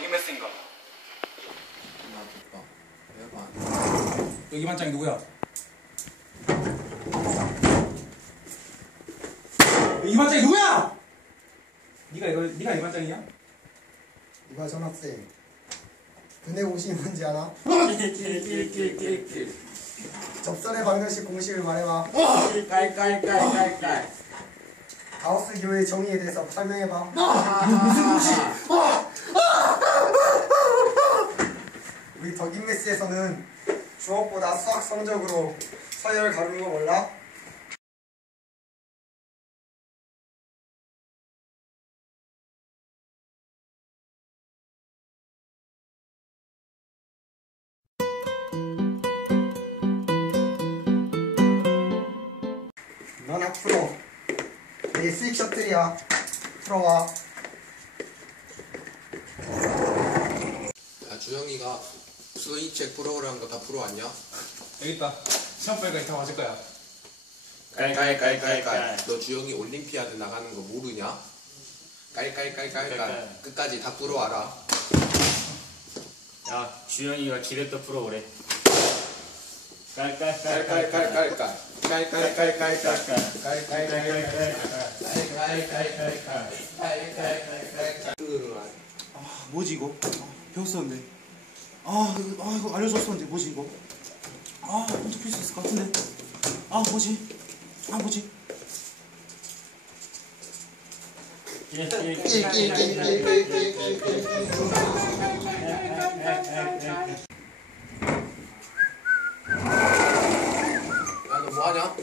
세인가? 해봐. 여기 반장이 누구야? 이 반장이 누구야? 네가 이거 네가 이 반장이야? 누가 전학생? 근데 옷이 뭔지 알아? 접선의 방정식 공식을 말해봐. 깔깔깔깔깔. 가우스 기호의 정의에 대해서 설명해봐. 무슨 무슨 우리 덕인메스에서는 주어보다 수학 성적으로 서열을 가르는 거 몰라? 넌 앞으로 내 수익 셔틀이야. 풀어와. 야 주영이가 수의책 풀어오라는 거다 풀어왔냐? 여기 있다. 시험 빨리 다 맞을 거야. 깔깔깔깔깔. 너 주영이 올림피아드 나가는 거 모르냐? 깔깔깔깔깔. 깔깔. 끝까지 다 풀어와라. 야 주영이가 기획도 풀어오래 깔깔깔깔깔 깔깔 깔깔깔. 깔깔깔깔깔. 깔깔깔깔깔 아, 뭐지 이거? 아, 배웠었는데. 아, 이거, 아, 이거 알려줬었는데 뭐지 이거? 아, 혼자 풀수 있을 것 같은데. 아, 뭐지? 아, 뭐지? 야너 뭐하냐?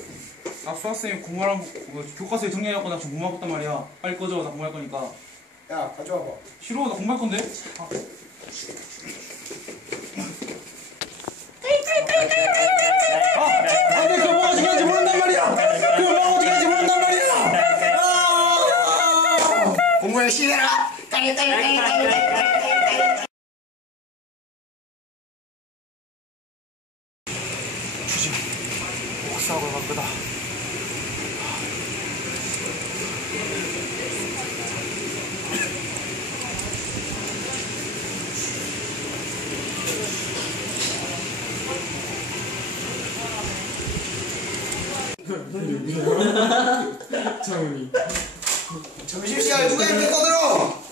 나 수학생이 공부하라 뭐, 교과서에 정리해갖고 나 지금 공부하고 있단 말이야. 빨리 꺼져. 나 공부할 거니까. 야, 가져와봐. 싫어. 나 공부할 건데. 아, 아! 공부 열심히 해라! 주지. 갈 거다. 장훈이 점심시간에 누가 이렇게 떠들어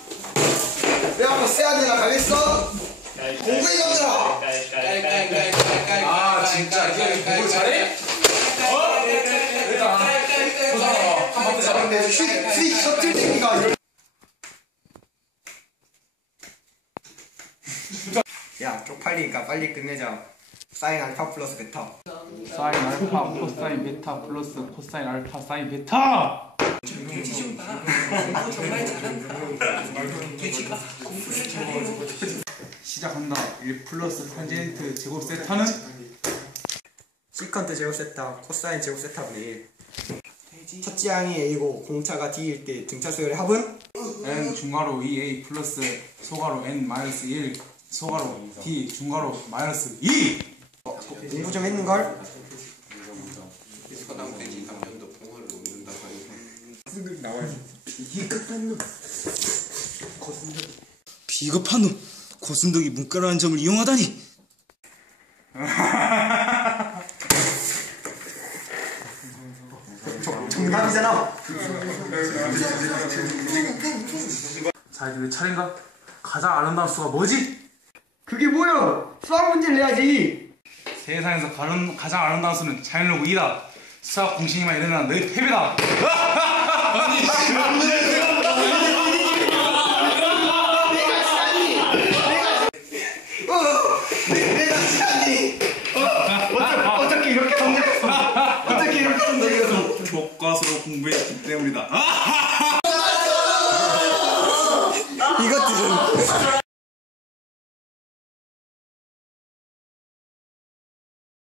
내 한번 쎄야 되나 가겠어? 공부해 형들아 아 진짜 니가 공부 잘해? 어? 일단 한번 잡았는데 수익 야 쪽팔리니까 빨리 끝내자 사인 알파 플러스 베타. 사인 알파 코사인 베타 플러스 코사인 알파 사인 베타! 시작한다. 1 플러스 탄젠트 제곱 세타는? 시컨트 제곱 세타 코사인 제곱 세타 분의 1 첫째 항이 A고 공차가 D일 때 등차 수열의 합은? n 중괄호 2a 플러스 소괄호 n 마이너스 1 소괄호 d 중괄호 마이너스 2 공부 좀 했는걸? 서당 돼지 당면도 풍어를 놓는다. 비겁한 놈! 고순덕이 문과라는 점을 이용하다니! 정답이잖아 자 이제 내 차례인가? 가장 아름다운 수가 뭐지? 그게 뭐야 수학 문제를 내야지 세상에서 가는, 가장 아름다운 수는 자연로고 2다. 수학 공식이만 이르면 너희 패배다. 내가 시간이 어, 어떻게 이렇게 성적했어? 어떻게 이렇게 성적했어? 교과서로 공부했기 때문이다.